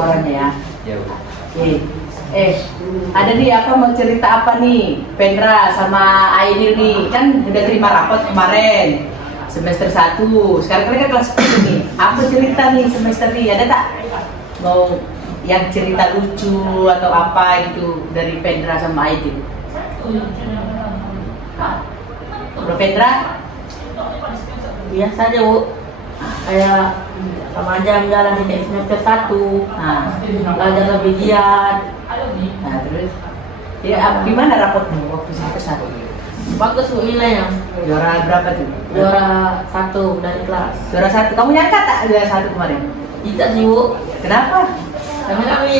suaranya ya. Ya, Bu. Ada nih apa mau cerita apa nih Vendra sama Aidil nih, kan udah terima rapot kemarin semester 1, sekarang kan kelas 10 nih. Apa cerita nih semester ini, ada tak mau yang cerita lucu atau apa gitu dari Vendra sama Aidil? Kalau Vendra biasa aja, Bu, kayak sama aja jalan di semester 1. Belajar lebih giat. nah terus ya gimana rapotmu waktu semester 1? Bagus, Bu, nilainya. Juara berapa tuh? Juara 1 dari kelas. Juara 1. Kamu nyangka tak juara 1 kemarin? Tidak sih, Bu. Kenapa? Karena kami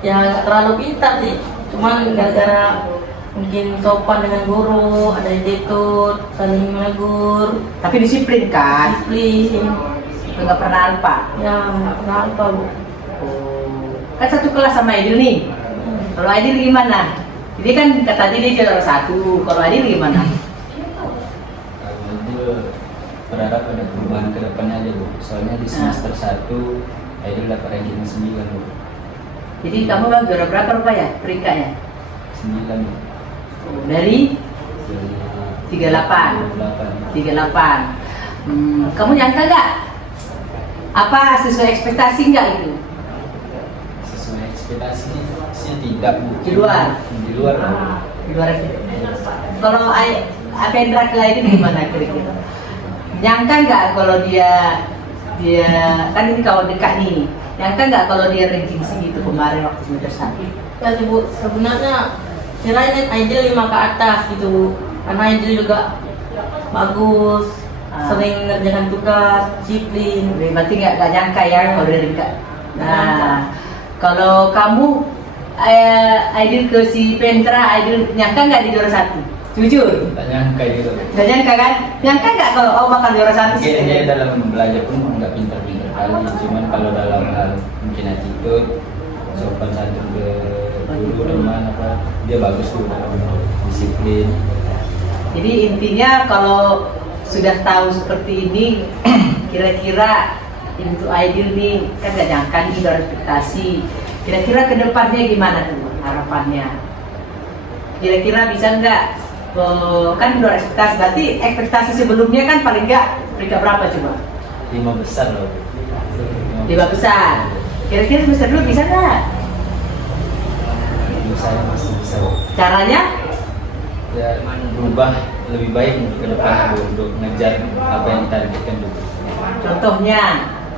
ya nggak terlalu pintar sih. Cuman gara-gara mungkin sopan dengan guru, ada attitude, saling menegur, Tapi disiplin kan? disiplin. Nggak pernah lupa. Ya, nggak pernah apa, Bu. Kan satu kelas sama Aidil nih. Kalau Aidil gimana? Jadi kan tadi dia juara 1. Kalau Aidil gimana? Kalau itu berharap ada perubahan ke depannya aja, Bu. Soalnya di semester 1 Aidil dapat ranking 9, Bu. Jadi kamu kan juara berapa lupa ya peringkatnya? 9, Bu. Dari Jadi 38. 8. 38. Kamu nyangka nggak? Apa sesuai ekspektasi nggak itu? Sesuai ekspektasi sih tidak, Bu. Di luar? Di luar, Bu. Di luar ekspektasi. Kalau Vendra ke Aidil gimana kira-kira? Nyangka nggak kalau dia kan ini kawan dekat nih, nyangka nggak kalau dia ranking segitu kemarin waktu semester 1? Ya sih, Bu, sebenarnya kirain Aidil 5 ke atas gitu, Bu. Karena Aidil juga bagus, sering ngerjakan tugas, disiplin. Berarti nggak nyangka ya kalau dia dekat. Nah, kalau kamu Aidil ke si Vendra, Aidil nyangka nggak di juara 1? Jujur? Tak nyangka gitu. Nggak nyangka kan? Nyangka nggak kalau bakal juara 1 sih? Mungkin dia dalam belajar pun nggak pintar-pintar kali, cuman kalau dalam hal mungkin attitude, sopan santun ke guru teman apa, dia bagus tuh dalam disiplin. Jadi intinya kalau sudah tahu seperti ini, kira-kira untuk Aidil nih kan nggak nyangka nih udah ekspektasi. Kira-kira ke depannya gimana tuh harapannya? Kira-kira bisa nggak? Kan udah ekspektasi, berarti ekspektasi sebelumnya kan paling nggak peringkat berapa coba? 5 besar loh. 5 besar. Kira-kira semester dulu bisa nggak? Saya masih bisa, Bu. Caranya? Ya berubah lebih baik ke depan, Bu, untuk ngejar apa yang ditargetkan dulu. Contohnya,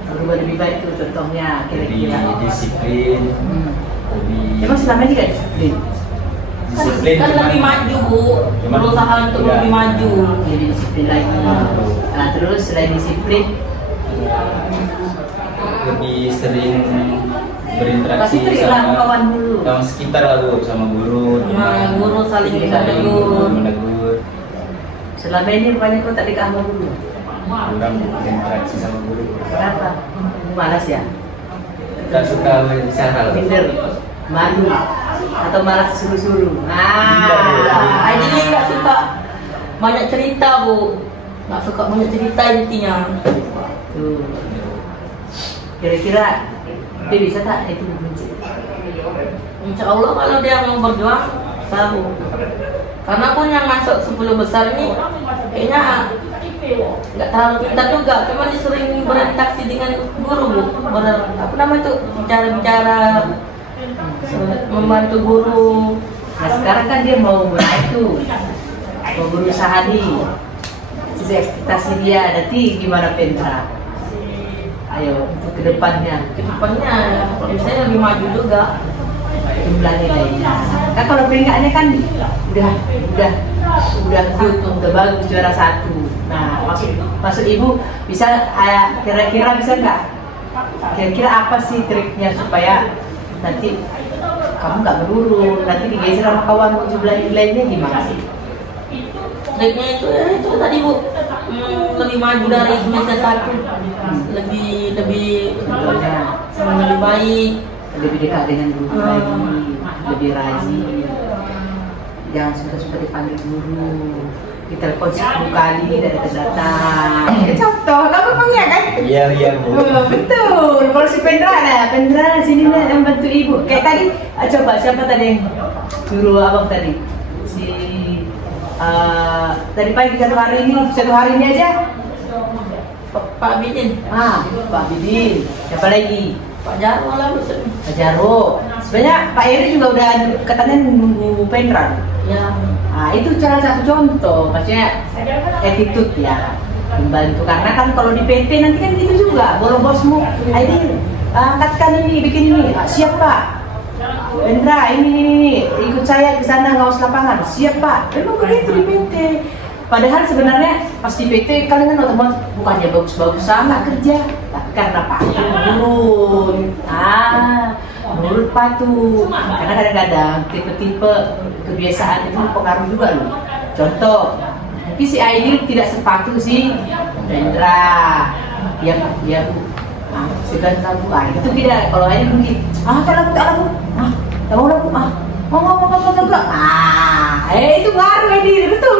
berubah lebih baik itu contohnya Lebih kira-kira. disiplin, lebih Emang selama ini nggak disiplin? disiplin Kan cuman- lebih maju, Bu. cuman- Berusaha untuk ya. lebih maju. Jadi disiplin lagi. Nah, terus selain disiplin, lebih sering berinteraksi pasti teriaklah sama kawan dulu. sama sekitar lah, Bu, sama guru, Sama guru saling saling menegur. menegur, Selama ini rupanya kau tak dekat sama guru. kurang berinteraksi sama guru. Kenapa? Malas ya? Kita suka bicara, Bu. Minder, malu, atau malas suruh-suruh. Aidil ini nggak suka banyak cerita, Bu. Nggak suka banyak cerita intinya. Tuh. Kira-kira dia bisa tak itu benci? Insya Allah kalau dia mau berjuang, bisa, Bu. Karena pun yang masuk 10 besar ini kayaknya nggak terlalu pintar juga, cuma dia sering berinteraksi dengan guru, Bu. Apa namanya itu, bicara-bicara, membantu guru. Nah sekarang kan dia mau naik tuh, mau berusaha nih. Sesuai ekspektasi dia, nanti gimana Vendra? Ayo untuk kedepannya. Kedepannya kalau misalnya lebih maju juga. Jumlah nilainya. Kan kalau peringkatnya kan udah good, udah bagus juara 1. Nah, maksud ibu bisa kira-kira bisa nggak? Kira-kira apa sih triknya supaya nanti kamu nggak menurun, nanti digeser sama kawan jumlah nilainya gimana sih? Triknya itu ya itu tadi, Bu. Lebih maju dari semester 1. Lebih baik. Lebih dekat dengan guru lagi, lebih rajin, jangan suka-suka dipanggil guru. ditelepon 10 kali dari datang. Contoh, kamu memangnya kan? Iya iya Bu. Betul. Kalau si Pendra sini lah yang bantu ibu. Kayak tadi, coba siapa tadi yang suruh abang tadi? Tadi pagi satu hari ini aja. Pak Bidin. Pak Bidin. Siapa lagi? Pak Jarwo lah maksudnya. Pak Jarwo. Sebenarnya Pak Eri juga udah katanya nunggu Pendra. Ya. Itu salah satu contoh, maksudnya attitude ya, membantu. Karena kan kalau di PT nanti kan gitu juga, kalau bosmu, ini angkatkan ini, bikin ini, siap Pak. Pendra, ini, ikut saya ke sana ngawas lapangan, siap Pak. Memang begitu di PT. Padahal sebenarnya pas di PT kalian kan otomatis bukannya bagus-bagus sama kerja, tapi karena Pak turun. Menurut Pak tuh, karena kadang-kadang tipe-tipe kebiasaan itu pengaruh juga loh. Contoh, tapi si Aidil tidak sepatu si Pendra, dia segan tahu, itu tidak. Kalau Aidil mungkin, tak laku, itu baru Aidil, betul.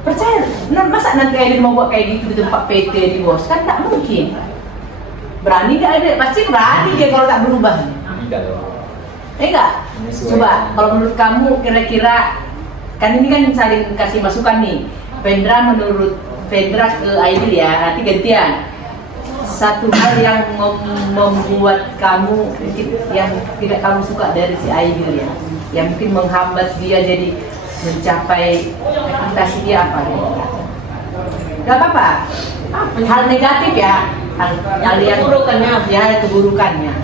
Percaya, masa nanti Aidil mau buat kayak gitu di tempat PT di bos, kan tak mungkin. Berani nggak ada? Pasti berani dia kalau tak berubah. Enggak. Coba kalau menurut kamu kira-kira kan ini kan saling kasih masukan nih. Pendra menurut Pendra ke Aidil ya, nanti gantian. Satu hal yang membuat kamu yang tidak kamu suka dari si Aidil ya, yang mungkin menghambat dia jadi mencapai ekspektasi dia apa gitu. Gak apa-apa. Hal negatif ya. Hal yang keburukannya, ya keburukannya.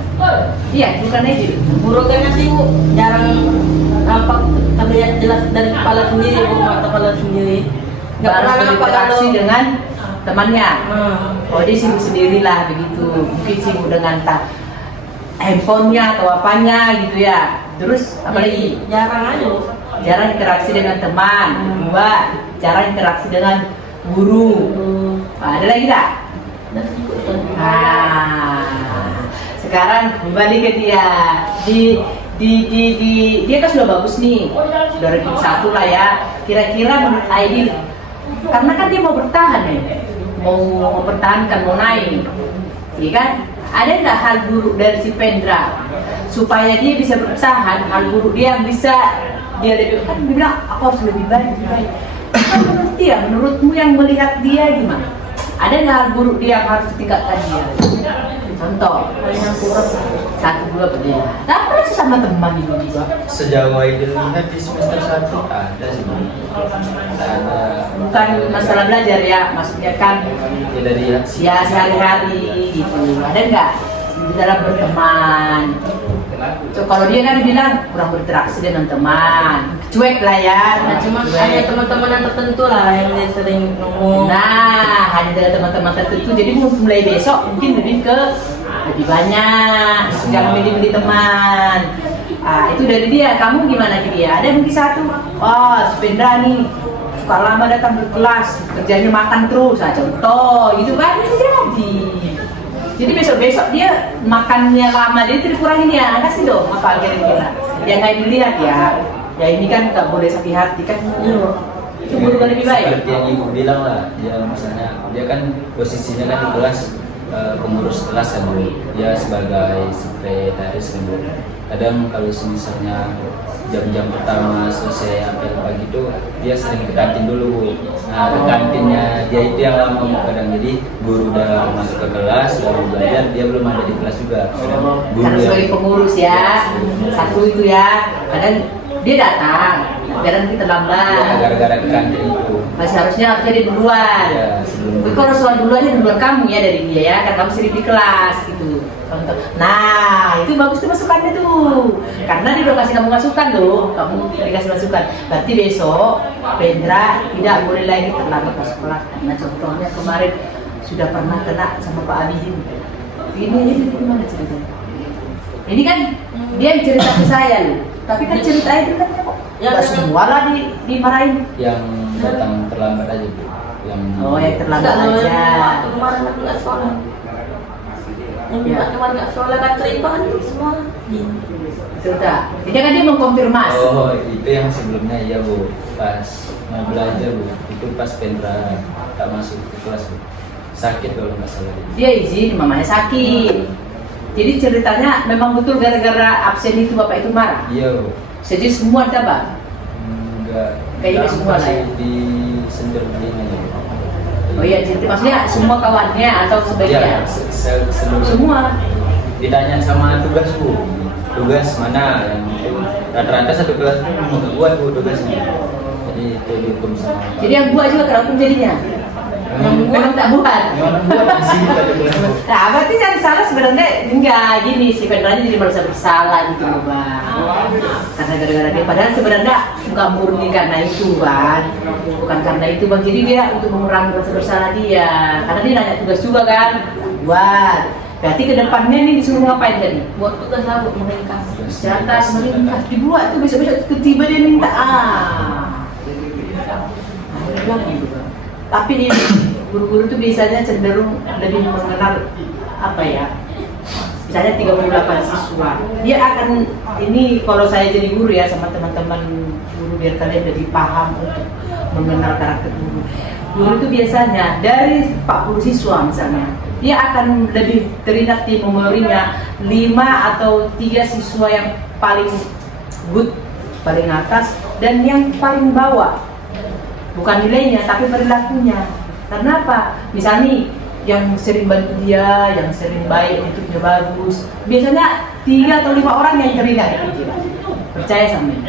Iya, bukan aja. Keburukannya sih Bu, jarang nampak terlihat jelas dari kepala sendiri, Bu, mata kepala sendiri. Nggak pernah berinteraksi dengan temannya. Oh dia sibuk sendirilah begitu. Mungkin sibuk dengan handphonenya atau apanya gitu ya. Terus apalagi? Jarang aja Bu. Jarang interaksi dengan teman. Kedua, jarang interaksi dengan guru. Ada lagi tak? Sekarang kembali ke dia. Dia kan sudah bagus nih, sudah ranking 1 lah ya. Kira-kira menurut Aidil, karena kan dia mau bertahan nih, mau mempertahankan, mau naik, iya kan? Ada nggak hal buruk dari si Pendra supaya dia bisa bertahan? Hal buruk dia bisa dia lebih kan dia bilang aku harus lebih baik. Kan menurut dia, menurutmu yang melihat dia gimana? Ada nggak hal buruk dia yang harus ditingkatkan dia? Contoh, satu dua dia. Nah, pernah sih sama teman itu juga. Sejauh Aidil lihat di semester 1 ada sih. Ada. Bukan masalah belajar ya, maksudnya kan Ya dari ya sehari-hari gitu. Ada nggak di dalam berteman? So, kalau dia kan bilang kurang berinteraksi dengan teman, cuek lah ya. Nah, cuma hanya teman-teman yang tertentu lah yang dia sering ngomong. Nah, hanya dari teman-teman tertentu. Jadi mulai besok mungkin lebih banyak, jangan milih-milih teman. Itu dari dia. Kamu gimana ke dia? Ada mungkin satu. Si Pendra nih suka lama datang ke kelas, kerjanya makan terus. Contoh, gitu kan bisa jadi. Jadi besok-besok dia makannya lama, jadi dikurangin ya. Kasih dong apa kira-kira yang nggak dilihat ya. Ya ini kan nggak boleh sakit hati kan. Itu bukan lebih baik. Seperti yang ibu bilang lah, dia misalnya dia kan posisinya kan di kelas pengurus kelas kan dulu. Dia sebagai sekretaris kan dulu. Kadang kalau misalnya jam-jam pertama selesai sampai pagi itu dia sering ke kantin dulu Bu. Nah ke kantinnya dia itu yang lama kadang, jadi guru udah masuk ke kelas udah mau belajar, dia belum ada di kelas juga. Kadang guru Karena sebagai pengurus ya, satu itu ya, kadang dia datang, kadang kita lambat. Ya, gara-gara ke kantin itu. Masih harusnya dia duluan. Ya, sebelum. Tapi kalau soal duluannya duluan kamu ya dari dia ya, kan kamu sering di kelas gitu. Nah, itu bagus tuh masukannya tuh. Karena dia udah kasih kamu masukan loh, kamu dikasih masukan. Berarti besok Pendra tidak boleh lagi terlambat masuk kelas. Karena contohnya kemarin sudah pernah kena sama Pak Abidin. Ini gimana ceritanya? Ini kan dia yang cerita ke saya loh. Tapi kan cerita itu kan nggak semua lah dimarahin. Yang datang terlambat aja Bu. Yang terlambat aja. Kemarin aku nggak sekolah. Yang Ya. cuma nggak sekolah kan Ipan semua. Sudah. Jadi kan dia mengkonfirmasi. Oh, itu yang sebelumnya ya Bu, pas mau belajar Bu, itu pas Pendra tak masuk ke kelas Bu, sakit kalau nggak salah. Dia izin, mamanya sakit. Jadi ceritanya memang betul gara-gara absen itu bapak itu marah. Iya Bu. Jadi semua ada Pak. Enggak. Kayaknya semua lah ya. Di sender telinga ya. Oh iya, jadi maksudnya semua kawannya atau Iya, sebagian? seluruh. Semua. Ditanya sama tugas Bu, tugas mana yang rata-rata satu kelas itu mau buat Bu tugasnya. Jadi itu dihukum sama. Jadi yang buat juga kena hukum jadinya. Memang tak buat. Memang buat sih satu kelas Bu. Nah, berarti yang salah sebenarnya enggak gini si Fendra jadi merasa bersalah gitu loh Bang. Karena gara-gara dia, padahal sebenarnya bukan murni karena itu Bang. Bukan karena itu Bang, jadi dia untuk mengurangi rasa bersalah dia. Karena dia nanya tugas juga kan, buat. Berarti ke depannya nih disuruh ngapain tadi? Buat tugas lah buat meringkas. Catat, meringkas, dibuat tuh besok-besok tiba dia minta lagi gitu. Tapi ini guru-guru tuh biasanya cenderung lebih mengenal apa ya? Misalnya 38 siswa, dia akan ini kalau saya jadi guru ya sama teman-teman guru biar kalian lebih paham untuk mengenal karakter guru. Guru itu biasanya dari 40 siswa misalnya, dia akan lebih teringat di memorinya 5 atau 3 siswa yang paling good, paling atas, dan yang paling bawah. Bukan nilainya, tapi perilakunya. Karena apa? Misalnya nih, yang sering bantu dia, yang sering baik, hidupnya bagus. Biasanya 3 atau 5 orang yang teringat itu dia. Percaya sama ini.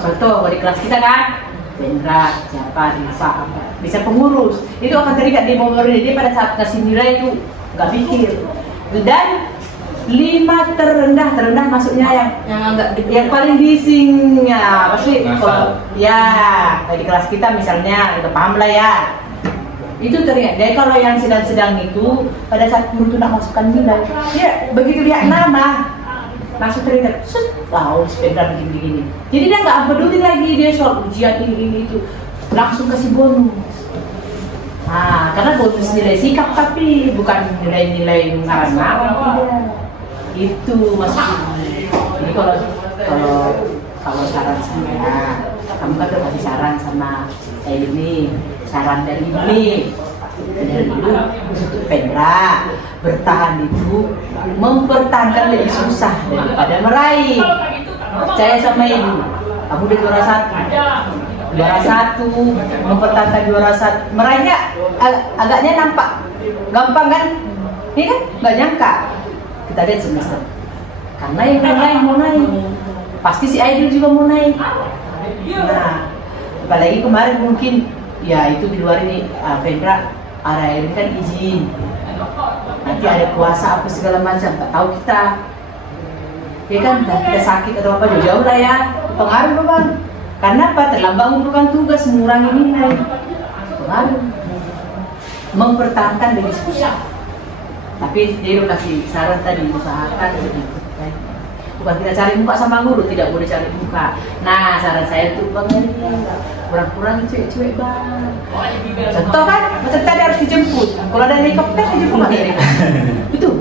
Contoh, kalau di kelas kita kan, Pendra, siapa, Diva, apa. Bisa pengurus. Itu akan teringat di memori dia pada saat kasih nilai itu nggak pikir. Dan 5 terendah maksudnya Yang agak yang paling bisingnya pasti Ngasal. kalau ya kayak di kelas kita misalnya udah paham lah ya itu teringat. Jadi kalau yang sedang-sedang itu pada saat guru tuh nak masukkan nilai dia begitu lihat nama langsung teringat tahu sepeda begini-begini, jadi dia nggak peduli lagi dia soal ujian ini itu langsung kasih bonus. Nah karena bonus nilai sikap tapi bukan nilai-nilai ngarang-ngarang tidak. Itu maksudnya. Jadi kalau saran saya, kamu kan udah kasih saran sama saya ini, saran dari ini, dari dulu untuk Pendra bertahan itu mempertahankan lebih susah daripada meraih. Percaya sama ibu, kamu udah juara satu, mempertahankan juara satu, meraihnya agaknya nampak gampang kan? Ini kan nggak nyangka. Kita lihat semester karena yang lain mau naik pasti si Aidil juga mau naik. Nah apalagi kemarin mungkin ya itu di luar ini Pendra Aidil kan izin nanti ada puasa apa segala macam tak tahu kita ya kan kita sakit atau apa jauh lah ya pengaruh Bang. Karena apa? Terlambat mengumpulkan tugas mengurangi nilai pengaruh mempertahankan dari susah. Tapi dia udah kasih saran tadi, usahakan bukan kita cari muka sama guru, tidak boleh cari muka. Nah saran saya tuh Bang ini kurang-kurang cuek-cuek Bang. Contoh kan, macam tadi harus dijemput. Kalau ada helikopter dijemput nggak helikopter? Betul.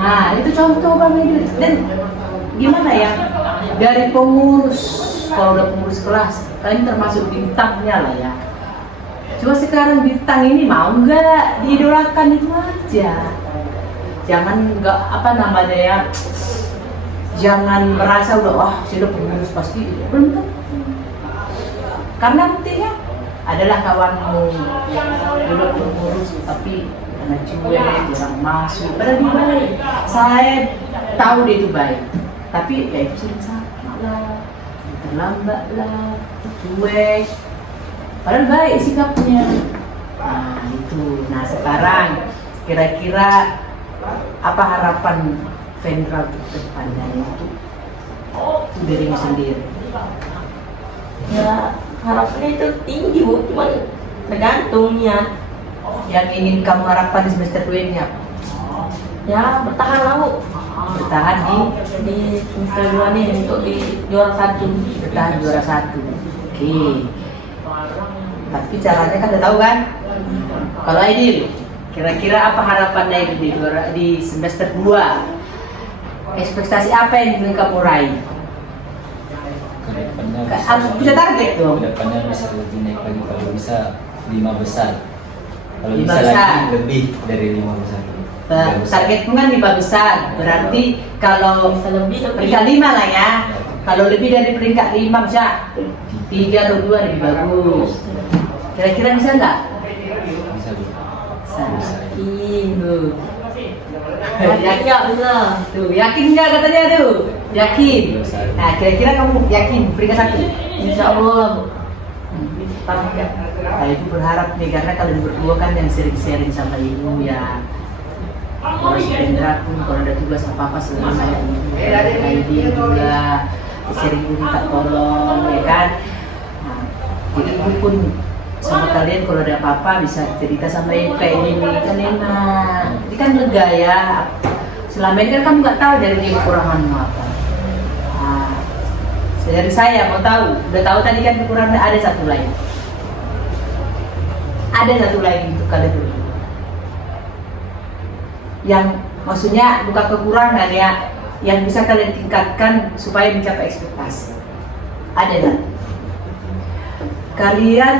Nah itu contoh Bang ini. Dan gimana ya? Dari pengurus, kalau udah pengurus kelas, kalian termasuk bintangnya lah ya. Cuma sekarang bintang ini mau nggak diidolakan itu aja. Jangan nggak apa namanya ya, jangan merasa udah wah sudah pengurus pasti belum tentu. Karena buktinya adalah kawanmu dulu pengurus tapi karena cuek jarang masuk. Padahal dia baik. Saya tahu dia itu baik, tapi ya itu sering salah lah, terlambat lah, cuek. Padahal baik sikapnya. Nah itu. Nah sekarang kira-kira apa harapan Vendra untuk depannya itu dirimu sendiri? ya harapannya itu tinggi Bu, cuman tergantung niat. Yang ingin kamu harapkan di semester 2 ini apa? Ya bertahan lah Bu, Bertahan di semester 2 nih untuk di juara 1. bertahan juara 1. Oke. Tapi caranya kan udah tahu kan? Kalau Aidil Kira-kira apa harapannya di semester 2? Ekspektasi apa yang ingin kamu raih? Kedepannya Harus bisa target dong. Kedepannya bisa lebih naik lagi kalau bisa 5 besar. Kalau 5 bisa besar. lagi lebih dari 5 besar. Targetmu kan 5 besar, berarti kalau Bisa lebih tapi peringkat 5 lah ya. Kalau lebih dari peringkat 5 bisa 3 atau 2 lebih bagus. Kira-kira bisa nggak? Bisa Bu. Bisa. yakin. Tuh. Yakin nggak bisa? Tuh, yakin nggak katanya tuh? Yakin. Bisa. Nah, kira-kira kamu yakin peringkat 1? Insya Allah. Pasti. Nah, ibu berharap nih karena kalian berdua kan yang sering sharing sama ibu ya. Kalau si Pendra pun kalau ada tugas apa-apa selalu saya dia juga sering ibu minta tolong ya kan. Nah, jadi ibu pun sama kalian kalau ada apa-apa bisa cerita sama ibu kayak ini kan enak. Ini kan lega ya. Selama ini kan kamu nggak tahu dari dia kekuranganmu apa. Nah, dari saya mau tahu, udah tahu tadi kan kekurangan ada satu lagi. Ada satu lagi untuk kalian berdua. Yang maksudnya bukan kekurangan ya, yang bisa kalian tingkatkan supaya mencapai ekspektasi. Ada nggak? Kalian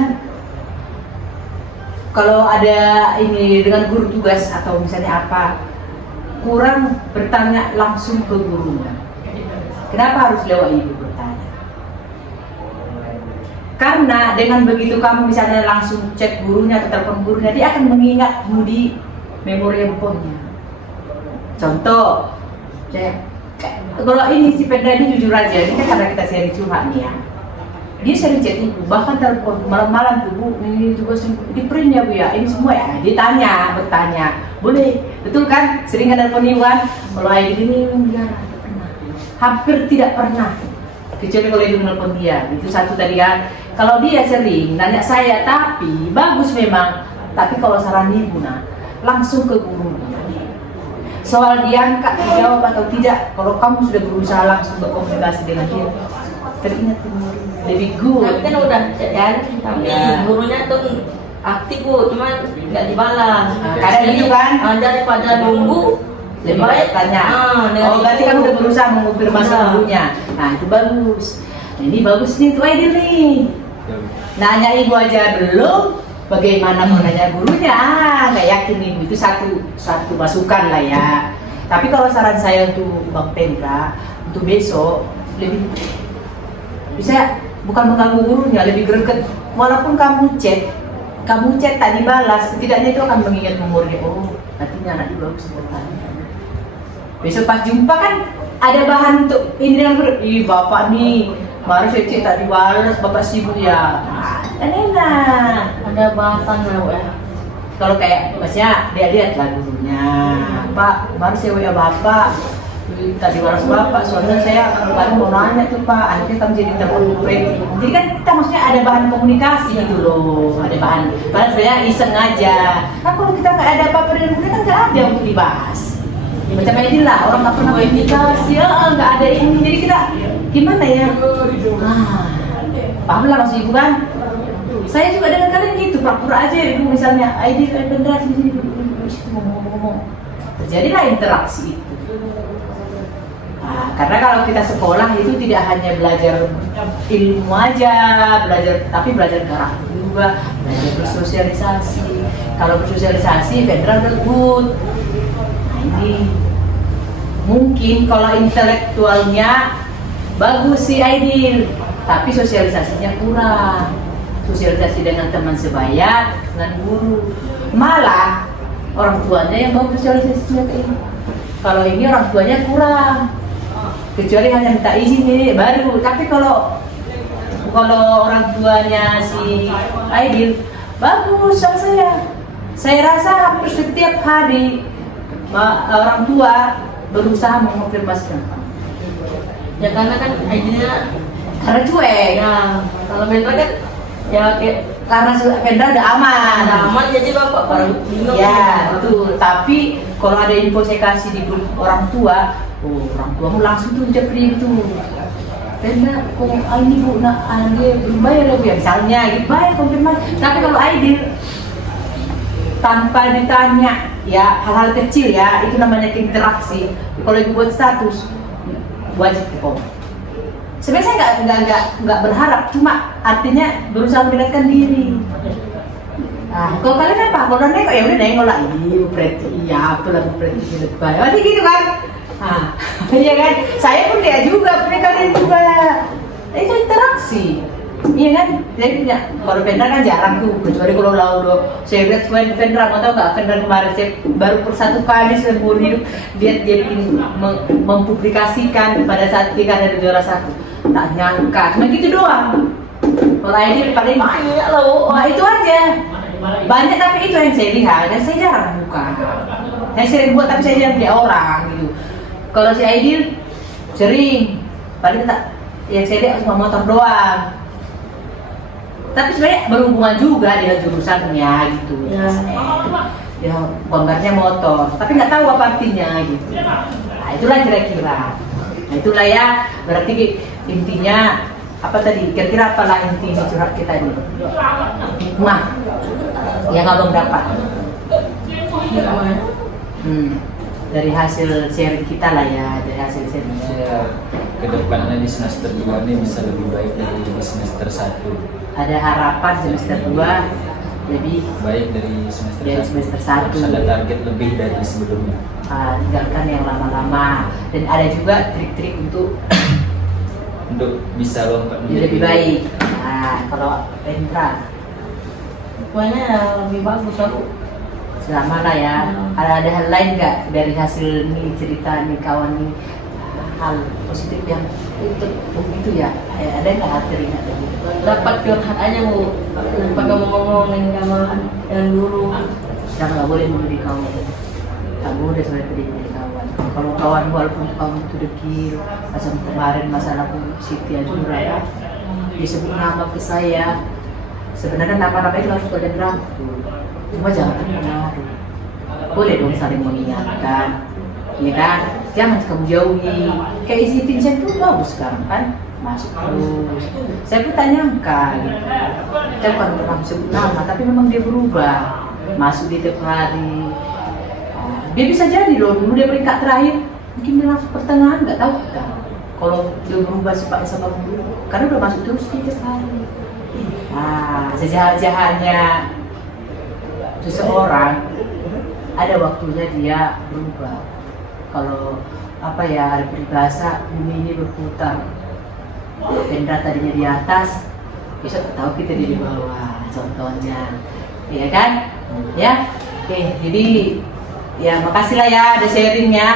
kalau ada ini dengan guru tugas atau misalnya apa, kurang bertanya langsung ke gurunya. Kenapa harus lewat ibu bertanya? Karena dengan begitu kamu misalnya langsung cek gurunya atau telepon gurunya, dia akan mengingatmu di memori handphonenya. Contoh, kalau ini si Pendra ini jujur aja, ini kan karena kita sering curhat nih ya. Dia sering chat ibu, bahkan telepon malam-malam tuh, Bu, ini juga di print ya Bu ya, ini semua ya. Dia bertanya, boleh, betul kan? Sering kan telepon ibu kan? Kalau ini enggak pernah, hampir tidak pernah. Kecuali kalau ibu telepon dia, itu satu tadi kan. Kalau dia sering nanya saya, tapi bagus memang. Tapi kalau saran ibu nah, langsung ke gurunya. Soal diangkat, dijawab atau tidak, kalau kamu sudah berusaha langsung berkomunikasi dengan dia, teringat lebih good. Tapi kan udah cek kan, tapi Ya. gurunya tuh aktif Bu, cuman nggak dibalas. Kadang gitu kan? Daripada nunggu, Lebih baik tanya. Oh, berarti kamu udah berusaha mengonfirmasi Iya. gurunya. Nah, itu bagus. Nah, ini bagus nih tuh Aidil nih. Ya, Bu. Nanya ibu aja belum, bagaimana mau nanya gurunya? Nggak yakin ibu, itu satu masukan lah ya. Tapi kalau saran saya untuk Bang Pendra, untuk besok lebih bisa bukan mengganggu gurunya, lebih greget. Walaupun kamu chat tak dibalas, setidaknya itu akan mengingat memori. Oh, artinya anak ibu bagus bertanya. Besok pas jumpa kan ada bahan untuk ini yang bapak nih baru saya cek tak dibalas, bapak sibuk ya. Kan enak. Ada bahasan lah Bu ya. Kalau kayak maksudnya dia lihat lah gurunya, Pak baru saya WA bapak, tadi balas bapak, soalnya saya baru mau nanya tuh Pak, akhirnya kamu jadi telepon friend. Jadi kan kita maksudnya ada bahan komunikasi gitu loh, ada bahan sebenarnya iseng aja. Nah kalau kita nggak ada apa-apa dengan gurunya kan nggak ada untuk dibahas. Ya, macam ini lah, orang nggak pernah komunikasi, ya nggak ada ini, jadi kita gimana ya? Paham lah maksud ibu kan? Saya juga dengan kalian gitu, pura-pura aja ibu misalnya, Aidil, Pendra sini ngomong-ngomong, terjadilah interaksi itu. Nah, karena kalau kita sekolah itu tidak hanya belajar ilmu aja, tapi belajar karakter juga, belajar bersosialisasi. Kalau bersosialisasi, Pendra udah good. Nah ini mungkin kalau intelektualnya bagus sih Aidil, tapi sosialisasinya kurang. Sosialisasi dengan teman sebaya, dengan guru. Malah orang tuanya yang bagus sosialisasinya kayak ini. Kalau ini orang tuanya kurang. Kecuali hanya minta izin ini baru. Tapi kalau orang tuanya si Aidil bagus sama saya. Saya rasa hampir setiap hari orang tua berusaha mengonfirmasikan. Ya karena kan idenya Karena cuek. ya kalau Pendra kan ya kayak Karena Pendra udah aman. aman jadi bapak kan bingung. Ya betul. Tapi kalau ada info saya kasih di grup orang tua mu langsung tuh japri itu. Pendra kok ini Bu dia belum bayar ya Bu ya misalnya gitu, bayar konfirmasi. Tapi kalau Aidil tanpa ditanya ya, hal-hal kecil ya, itu namanya interaksi. Kalau ibu buat status wajib di komen. Sebenarnya saya nggak berharap, cuma artinya berusaha mendekatkan diri. Nah, kalau kalian apa? Kalau nengok ya udah nengok lah, berarti iya, apalah berarti lebih baik. Berarti gitu kan? Nah, iya kan? Saya pun dia juga, punya kalian juga. Itu interaksi. Iya kan? Jadi kalau Vendra kan jarang tuh, kecuali kalau Laudo. Saya lihat Vendra, mau tau nggak? Vendra kemarin saya baru satu kali seumur hidup lihat dia bikin mempublikasikan pada saat dia kan ada juara 1. Tak nyangka, cuma gitu doang. Kalau ini paling banyak loh. Nah itu aja. Banyak tapi itu yang saya lihat, dan saya jarang buka. Saya sering buat tapi saya jarang dia orang gitu. Kalau si Aidil sering, paling tak yang saya lihat cuma motor doang. Tapi sebenarnya berhubungan juga dengan jurusannya gitu. Ya gambarnya motor, tapi nggak tahu apa artinya gitu. Nah itulah kira-kira. Nah itulah ya, berarti intinya apa tadi? Kira-kira apalah inti curhat kita ini? Hikmah yang abang dapat. Dari hasil sharing kita lah ya, dari hasil sharing. Kedepannya di semester 2 ini bisa lebih baik dari di semester 1. Ada harapan semester 2 lebih baik dari semester 1. Harus ada target lebih dari sebelumnya. Tinggalkan yang lama-lama, dan ada juga trik-trik untuk bisa lompat lebih baik. Nah, kalau Vendra, pokoknya lebih bagus aku. selama lah ya. Ada hal lain nggak dari hasil nih cerita nih kawan nih, hal positif yang itu ya? Ada nggak hal teringat lagi? Dapat curhat aja Bu, tanpa kamu ngomongin sama yang dulu. Kita nggak boleh menjadi kawan, nggak boleh sebenarnya menjadi kawan. Kalau kawan walaupun kawan itu dekil, macam kemarin masalah Siti Azura ya, dia sebut nama ke saya. Sebenarnya nama-nama itu harus kalian rangkul, cuma jangan terpengaruh. Boleh dong saling mengingatkan, ya kan? Jangan kamu jauhi. Kayak isi Vincent itu bagus sekarang kan, masuk terus. Saya pun tanyakan, saya bukan pernah sebut nama, tapi memang dia berubah, masuk di tiap hari. Dia bisa jadi loh, dulu dia peringkat terakhir, mungkin dia langsung pertengahan, nggak tahu kan? Kalau dia berubah sifatnya sama dulu, karena udah masuk terus di tiap hari. Sejahat-jahatnya seseorang, ada waktunya dia berubah. Kalau apa ya, ada peribahasa bumi ini berputar. Vendra tadinya di atas, besok tahu kita di bawah. Contohnya, ya kan? Ya, oke. Jadi ya makasih lah ya ada sharingnya.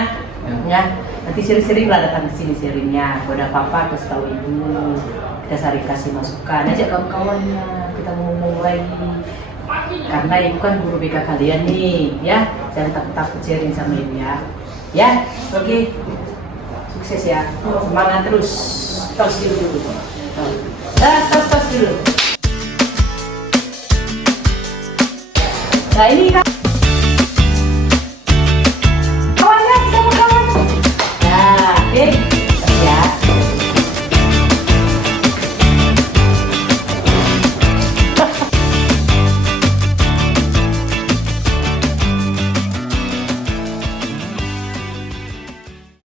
Ya, nanti sering-sering lah datang ke sini sharingnya. Kalau ada apa-apa kasih tahu ibu. Kita saling kasih masukan, ajak kawan-kawannya, kita ngomong lagi. Karena ibu kan guru BK kalian nih, ya. Jangan takut-takut sharing sama ibu ya. Ya, oke. Sukses ya. Semangat terus. Tos dulu. Tos dulu. Nah ini kan